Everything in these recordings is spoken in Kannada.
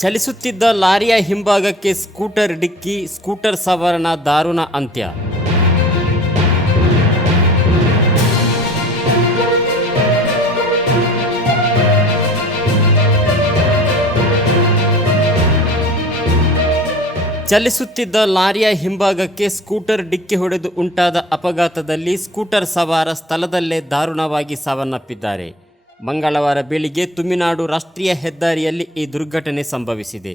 ಚಲಿಸುತ್ತಿದ್ದ ಲಾರಿಯ ಹಿಂಭಾಗಕ್ಕೆ ಸ್ಕೂಟರ್ ಡಿಕ್ಕಿ, ಸ್ಕೂಟರ್ ಸವಾರನ ದಾರುಣ ಅಂತ್ಯ. ಚಲಿಸುತ್ತಿದ್ದ ಲಾರಿಯ ಹಿಂಭಾಗಕ್ಕೆ ಸ್ಕೂಟರ್ ಡಿಕ್ಕಿ ಹೊಡೆದು ಉಂಟಾದ ಅಪಘಾತದಲ್ಲಿ ಸ್ಕೂಟರ್ ಸವಾರ ಸ್ಥಳದಲ್ಲೇ ದಾರುಣವಾಗಿ ಸಾವನ್ನಪ್ಪಿದ್ದಾರೆ. ಮಂಗಳವಾರ ಬೆಳಿಗ್ಗೆ ತುಮಿನಾಡು ರಾಷ್ಟ್ರೀಯ ಹೆದ್ದಾರಿಯಲ್ಲಿ ಈ ದುರ್ಘಟನೆ ಸಂಭವಿಸಿದೆ.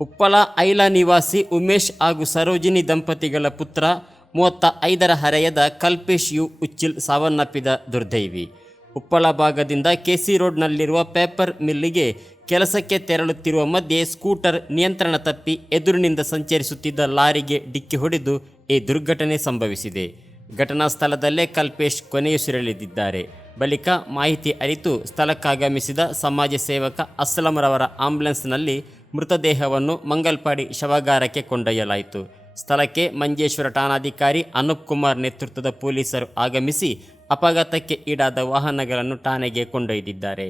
ಉಪ್ಪಳ ಐಲಾ ನಿವಾಸಿ ಉಮೇಶ್ ಹಾಗೂ ಸರೋಜಿನಿ ದಂಪತಿಗಳ ಪುತ್ರ ಮೂವತ್ತ ಐದರ ಹರೆಯದ ಕಲ್ಪೇಶ್ ಯು ಉಚ್ಚಿಲ್ ಸಾವನ್ನಪ್ಪಿದ ದುರ್ದೈವಿ. ಉಪ್ಪಳ ಭಾಗದಿಂದ ಕೆಸಿ ರೋಡ್ನಲ್ಲಿರುವ ಪೇಪರ್ ಮಿಲ್ಲಿಗೆ ಕೆಲಸಕ್ಕೆ ತೆರಳುತ್ತಿರುವ ಮಧ್ಯೆ ಸ್ಕೂಟರ್ ನಿಯಂತ್ರಣ ತಪ್ಪಿ ಎದುರಿನಿಂದ ಸಂಚರಿಸುತ್ತಿದ್ದ ಲಾರಿಗೆ ಡಿಕ್ಕಿ ಹೊಡೆದು ಈ ದುರ್ಘಟನೆ ಸಂಭವಿಸಿದೆ. ಘಟನಾ ಸ್ಥಳದಲ್ಲೇ ಕಲ್ಪೇಶ್ ಕೊನೆಯುಸಿರೆಳೆದಿದ್ದಾರೆ. ಬಳಿಕ ಮಾಹಿತಿ ಅರಿತು ಸ್ಥಳಕ್ಕಾಗಮಿಸಿದ ಸಮಾಜ ಸೇವಕ ಅಸ್ಲಂರವರ ಆಂಬ್ಯುಲೆನ್ಸ್ನಲ್ಲಿ ಮೃತದೇಹವನ್ನು ಮಂಗಲ್ಪಾಡಿ ಶವಗಾರಕ್ಕೆ ಕೊಂಡೊಯ್ಯಲಾಯಿತು. ಸ್ಥಳಕ್ಕೆ ಮಂಜೇಶ್ವರ ಠಾಣಾಧಿಕಾರಿ ಅನೂಪ್ ಕುಮಾರ್ ನೇತೃತ್ವದ ಪೊಲೀಸರು ಆಗಮಿಸಿ ಅಪಘಾತಕ್ಕೆ ಈಡಾದ ವಾಹನಗಳನ್ನು ಠಾಣೆಗೆ ಕೊಂಡೊಯ್ದಿದ್ದಾರೆ.